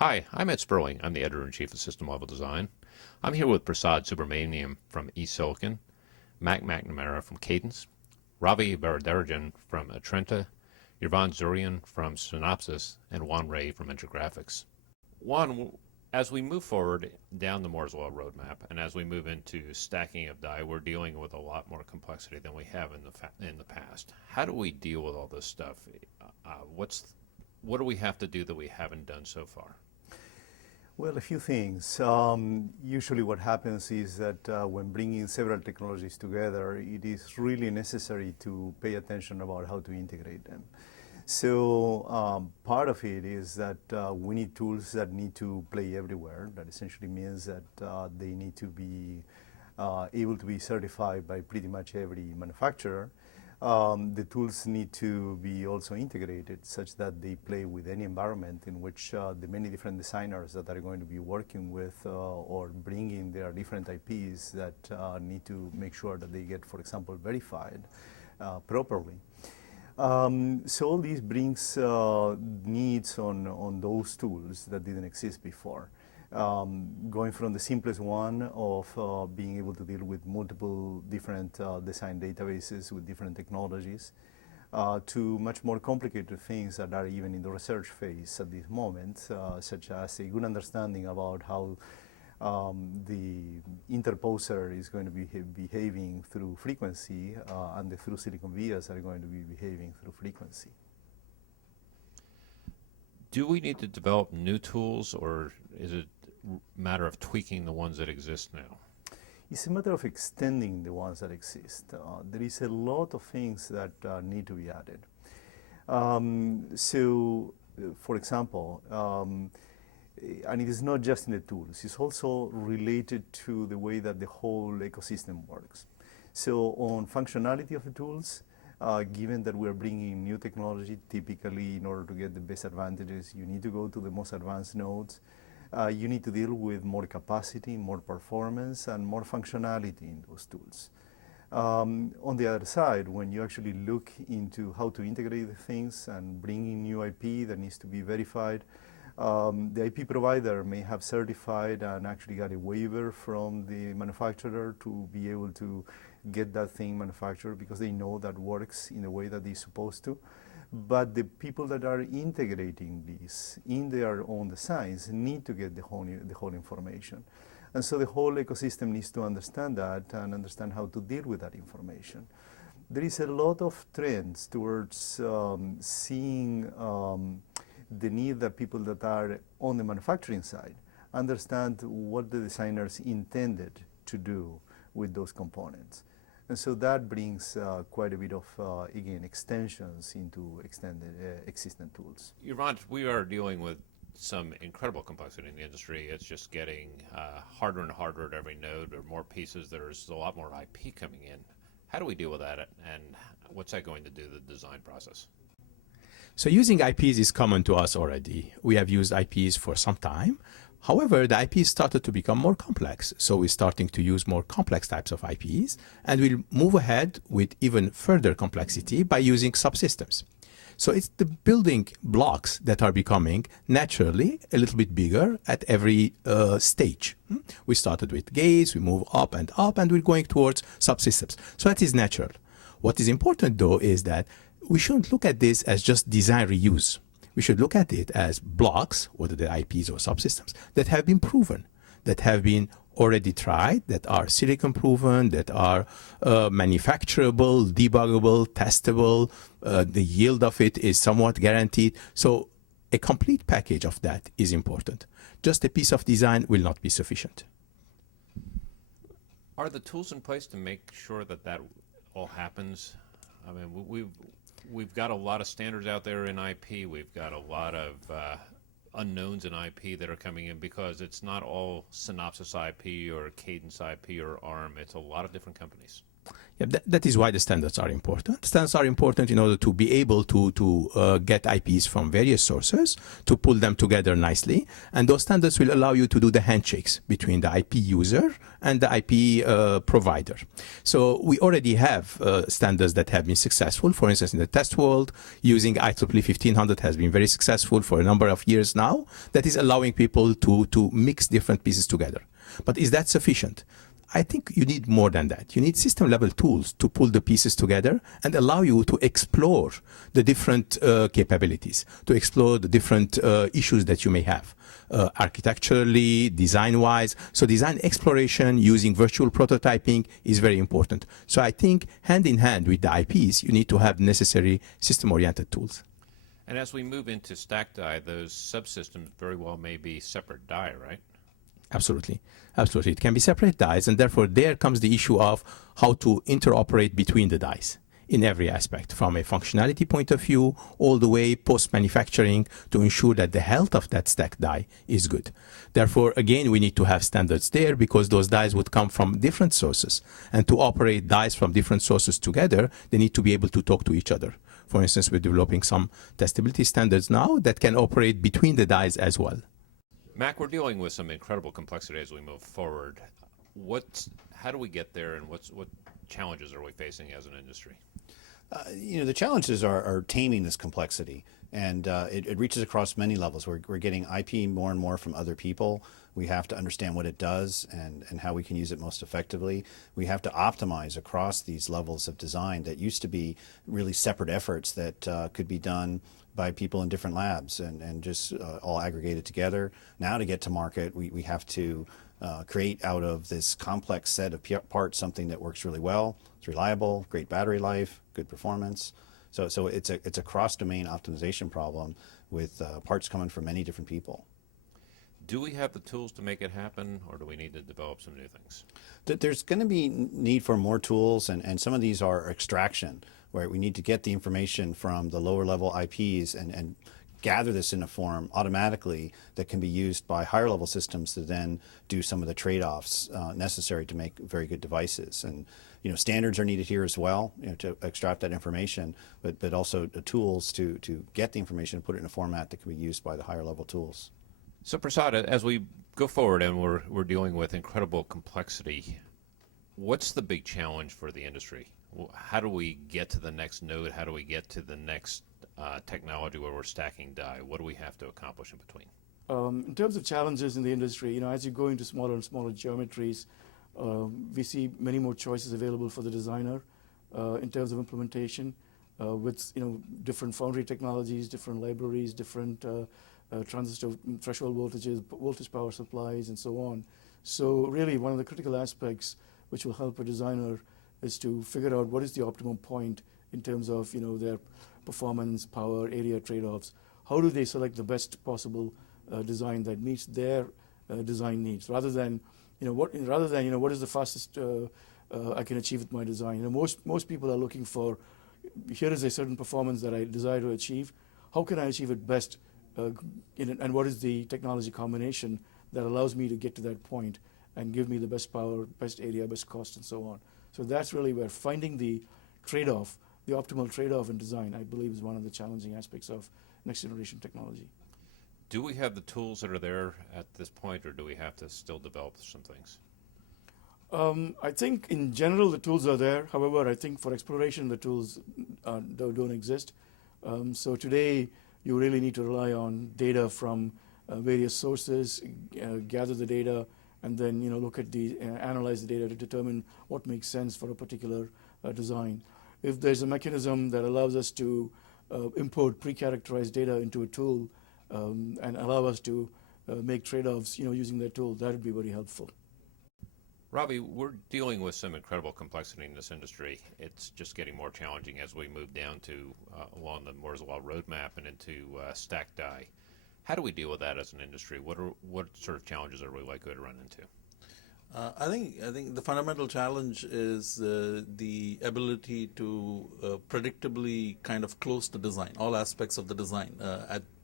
Hi, I'm Ed Sperling. I'm the editor-in-chief of System Level Design. I'm here with Prasad Subramaniam from eSilicon, Mac McNamara from Cadence, Ravi Varadarajan from Atrenta, Yvonne Zurian from Synopsys, and Juan Ray from Intergraphics. Juan, as we move forward down the Moore's Law roadmap, and as we move into stacking of die, we're dealing with a lot more complexity than we have in the past. How do we deal with all this stuff? What do we have to do that we haven't done so far? Well, a few things. Usually what happens is that when bringing several technologies together, it is really necessary to pay attention about how to integrate them. So part of it is that we need tools that need to play everywhere. That essentially means that they need to be able to be certified by pretty much every manufacturer. The tools need to be also integrated such that they play with any environment in which the many different designers that are going to be working with or bringing their different IPs that need to make sure that they get, for example, verified properly. So all this brings needs on those tools that didn't exist before. Going from the simplest one of being able to deal with multiple different design databases with different technologies to much more complicated things that are even in the research phase at this moment, such as a good understanding about how the interposer is going to be behaving through frequency and the through-silicon vias are going to be behaving through frequency. Do we need to develop new tools, or is it a matter of tweaking the ones that exist now? It's a matter of extending the ones that exist. There is a lot of things that need to be added. For example, and it is not just in the tools, it's also related to the way that the whole ecosystem works. So on functionality of the tools, given that we're bringing new technology, typically in order to get the best advantages, you need to go to the most advanced nodes. You need to deal with more capacity, more performance, and more functionality in those tools. On the other side, when you actually look into how to integrate the things and bring in new IP that needs to be verified, the IP provider may have certified and actually got a waiver from the manufacturer to be able to get that thing manufactured because they know that works in the way that it's supposed to. But the people that are integrating these in their own designs need to get the whole information. And so the whole ecosystem needs to understand that and understand how to deal with that information. There is a lot of trends towards seeing the need that people that are on the manufacturing side understand what the designers intended to do with those components. And so that brings quite a bit of, again, extensions into extended existing tools. Yvonne, we are dealing with some incredible complexity in the industry. It's just getting harder and harder at every node. There are more pieces. There's a lot more IP coming in. How do we deal with that, and what's that going to do to the design process? So using IPs is common to us already. We have used IPs for some time. However, the IPs started to become more complex. So we're starting to use more complex types of IPs, and we'll move ahead with even further complexity by using subsystems. So it's the building blocks that are becoming naturally a little bit bigger at every stage. We started with gates, we move up, and we're going towards subsystems. So that is natural. What is important, though, is that we shouldn't look at this as just design reuse. We should look at it as blocks, whether they're IPs or subsystems, that have been proven, that have been already tried, that are silicon proven, that are manufacturable, debuggable, testable. The yield of it is somewhat guaranteed. So a complete package of that is important. Just a piece of design will not be sufficient. Are the tools in place to make sure that that all happens? I mean, we've got a lot of standards out there in IP. We've got a lot of unknowns in IP that are coming in because it's not all Synopsys IP or Cadence IP or ARM. It's a lot of different companies. Yeah, that is why the standards are important. Standards are important in order to be able to get IPs from various sources, to pull them together nicely. And those standards will allow you to do the handshakes between the IP user and the IP provider. So we already have standards that have been successful. For instance, in the test world, using IEEE 1500 has been very successful for a number of years now. That is allowing people to mix different pieces together. But is that sufficient? I think you need more than that. You need system-level tools to pull the pieces together and allow you to explore the different capabilities, to explore the different issues that you may have, architecturally, design-wise. So design exploration using virtual prototyping is very important. So I think hand in hand with the IPs, you need to have necessary system-oriented tools. And as we move into stack die, those subsystems very well may be separate die, right? Absolutely. Absolutely. It can be separate dies, and therefore there comes the issue of how to interoperate between the dies in every aspect, from a functionality point of view, all the way post-manufacturing to ensure that the health of that stack die is good. Therefore, again, we need to have standards there because those dies would come from different sources. And to operate dies from different sources together, they need to be able to talk to each other. For instance, we're developing some testability standards now that can operate between the dies as well. Mac, we're dealing with some incredible complexity as we move forward. How do we get there, and what challenges are we facing as an industry? The challenges are taming this complexity, and it reaches across many levels. We're getting IP more and more from other people. We have to understand what it does and how we can use it most effectively. We have to optimize across these levels of design that used to be really separate efforts that could be done by people in different labs and just all aggregated together. Now to get to market, we have to create out of this complex set of parts something that works really well, it's reliable, great battery life, good performance. So it's a cross-domain optimization problem with parts coming from many different people. Do we have the tools to make it happen, or do we need to develop some new things? There's going to be need for more tools, and some of these are extraction, where we need to get the information from the lower level IPs and gather this in a form automatically that can be used by higher level systems to then do some of the trade-offs necessary to make very good devices. And standards are needed here as well, to extract that information, but also the tools to get the information and put it in a format that can be used by the higher level tools. So Prasad, as we go forward and we're dealing with incredible complexity, what's the big challenge for the industry? How do we get to the next node? How do we get to the next technology where we're stacking die? What do we have to accomplish in between? In terms of challenges in the industry, as you go into smaller and smaller geometries, we see many more choices available for the designer in terms of implementation with different foundry technologies, different libraries, different transistor threshold voltages, voltage power supplies, and so on. So really one of the critical aspects which will help a designer is to figure out what is the optimum point in terms of their performance, power, area trade-offs. How do they select the best possible design that meets their design needs, rather than what is the fastest I can achieve with my design. Most people are looking for, here is a certain performance that I desire to achieve. How can I achieve it best? And what is the technology combination that allows me to get to that point and give me the best power, best area, best cost, and so on. So that's really where finding the trade-off, the optimal trade-off in design, I believe, is one of the challenging aspects of next generation technology. Do we have the tools that are there at this point, or do we have to still develop some things? I think in general the tools are there. However, I think for exploration the tools don't exist. So today you really need to rely on data from various sources, gather the data, and then look at the analyze the data to determine what makes sense for a particular design. If there's a mechanism that allows us to import pre-characterized data into a tool and allow us to make trade-offs using that tool, that would be very helpful. Ravi, we're dealing with some incredible complexity in this industry. It's just getting more challenging as we move down to along the Moore's Law roadmap and into stacked die. How do we deal with that as an industry? What sort of challenges are we likely to run into? I think the fundamental challenge is the ability to predictably kind of close the design, all aspects of the design,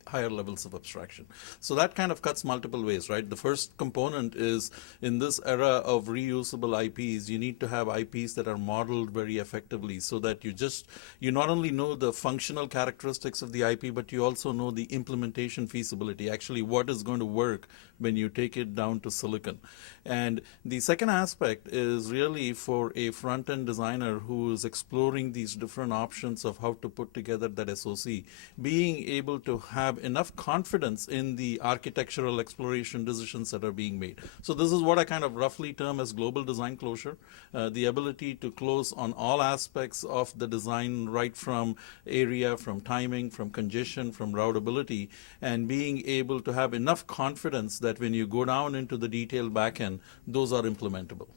higher levels of abstraction. So that kind of cuts multiple ways, right? The first component is in this era of reusable IPs, you need to have IPs that are modeled very effectively so that you not only know the functional characteristics of the IP, but you also know the implementation feasibility, actually what is going to work when you take it down to silicon. And the second aspect is really for a front-end designer who is exploring these different options of how to put together that SoC, being able to have enough confidence in the architectural exploration decisions that are being made. So this is what I kind of roughly term as global design closure, the ability to close on all aspects of the design, right from area, from timing, from congestion, from routability, and being able to have enough confidence that when you go down into the detailed backend, those are implementable.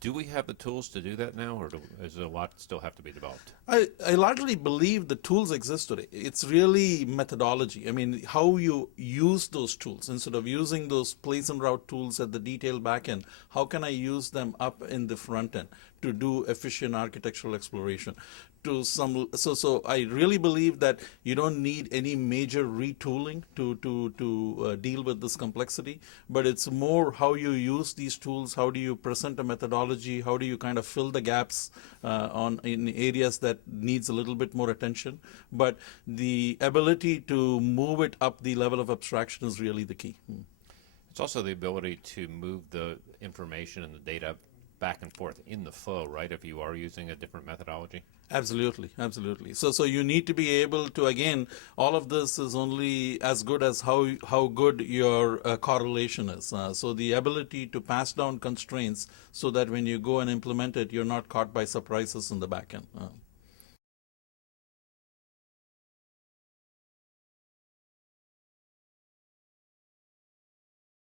Do we have the tools to do that now, or does a lot still have to be developed? I largely believe the tools exist today. It's really methodology. I mean, how you use those tools. Instead of using those place and route tools at the detailed backend, how can I use them up in the front end to do efficient architectural exploration? So I really believe that you don't need any major retooling to deal with this complexity, but it's more how you use these tools, how do you present a methodology, how do you kind of fill the gaps in areas that needs a little bit more attention. But the ability to move it up the level of abstraction is really the key. It's also the ability to move the information and the data back and forth in the flow, right, if you are using a different methodology? Absolutely, absolutely. So you need to be able to, again, all of this is only as good as how good your correlation is. So the ability to pass down constraints so that when you go and implement it, you're not caught by surprises in the back end.